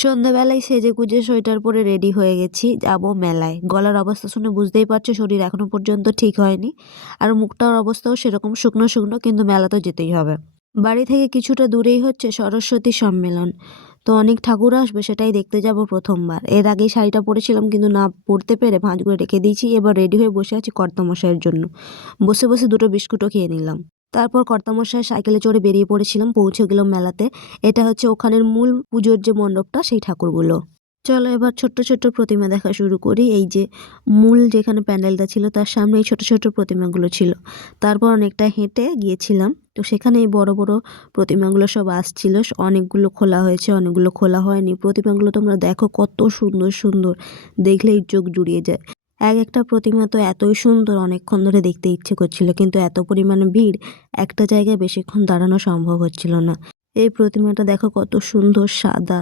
সন্ধ্যাবেলায় সেজেগুজে সোয়েটার পরে রেডি হয়ে গেছি, যাব মেলায়। গলার অবস্থা শুনে বুঝতেই পারছো শরীর এখনো পর্যন্ত ঠিক হয়নি, আর মুখটার অবস্থাও সেরকম শুকনো শুকনো, কিন্তু মেলা তো যেতেই হবে। বাড়ি থেকে কিছুটা দূরেই হচ্ছে সরস্বতী সম্মেলন, তো অনেক ঠাকুর আসবে, সেটাই দেখতে যাব প্রথমবার। এর আগেই শাড়িটা পরেছিলাম কিন্তু না পরতে পেরে ভাঁজ করে রেখে দিয়েছি। এবার রেডি হয়ে বসে আছি কর্তামশাইয়ের জন্য। বসে বসে দুটো বিস্কুটও খেয়ে নিলাম। তারপর কর্তামশাই সাইকেলে চড়ে বেরিয়ে পড়েছিলাম, পৌঁছে গেলাম মেলাতে। এটা হচ্ছে ওখানের মূল পুজোর যে মণ্ডপটা, সেই ঠাকুরগুলো। চলো এবার ছোট্ট ছোট্ট প্রতিমা দেখা শুরু করি। এই যে মূল যেখানে প্যান্ডেলটা ছিল তার সামনে এই ছোট ছোট প্রতিমাগুলো ছিল। তারপর অনেকটা হেঁটে গিয়েছিলাম, তো সেখানে এই বড় বড় প্রতিমাগুলো সব আসছিল। অনেকগুলো খোলা হয়েছে, অনেকগুলো খোলা হয়নি। প্রতিমাগুলো তোমরা দেখো কত সুন্দর সুন্দর, দেখলেই চোখ জুড়িয়ে যায়। এক একটা প্রতিমা তো এতই সুন্দর, অনেকক্ষণ ধরে দেখতে ইচ্ছে করছিল, কিন্তু এত পরিমাণে ভিড়, একটা জায়গায় বেশিক্ষণ দাঁড়ানো সম্ভব হচ্ছিল না। এই প্রতিমাটা দেখো কত সুন্দর, সাদা,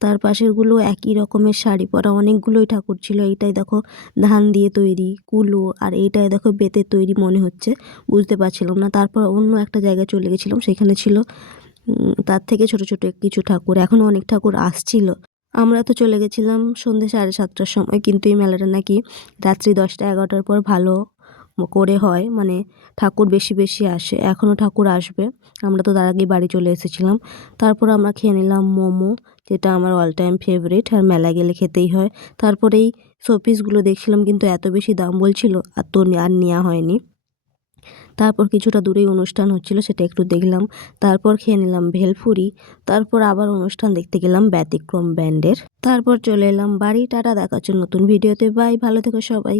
তার পাশেরগুলো একই রকমের শাড়ি পরা অনেকগুলোই ঠাকুর ছিল। এইটাই দেখো ধান দিয়ে তৈরি কুলো, আর এইটাই দেখো বেতের তৈরি মনে হচ্ছে, বুঝতে পারছিলাম না। তারপর অন্য একটা জায়গায় চলে গেছিলাম, সেখানে ছিল তার থেকে ছোট ছোট কিছু ঠাকুর, এখনও অনেক ঠাকুর আসছিল। আমরা তো চলে গেছিলাম সন্ধ্যে 7:30টার সময়, কিন্তু এই মেলাটা নাকি রাত্রি 10টা-11টার পর ভালো করে হয়, মানে ঠাকুর বেশি বেশি আসে। এখনও ঠাকুর আসবে, আমরা তো তার আগেই বাড়ি চলে এসেছিলাম। তারপর আমরা খেয়ে নিলাম মোমো, যেটা আমার অল টাইম ফেভারিট, আর মেলায় গেলে খেতেই হয়। তারপরে এই শোপিসগুলো দেখছিলাম, কিন্তু এত বেশি দাম বলছিল, আর নেওয়া হয়নি। তারপর কিছুটা দূরেই অনুষ্ঠান হচ্ছিল, সেটা একটু দেখলাম। তারপর খেয়ে নিলাম ভেলপুরি। তারপর আবার অনুষ্ঠান দেখতে গেলাম ব্যতিক্রম ব্যান্ডের। তারপর চলে এলাম বাড়ি। টাটা, দেখা হচ্ছে নতুন ভিডিওতে। বাই, ভালো থেকো সবাই।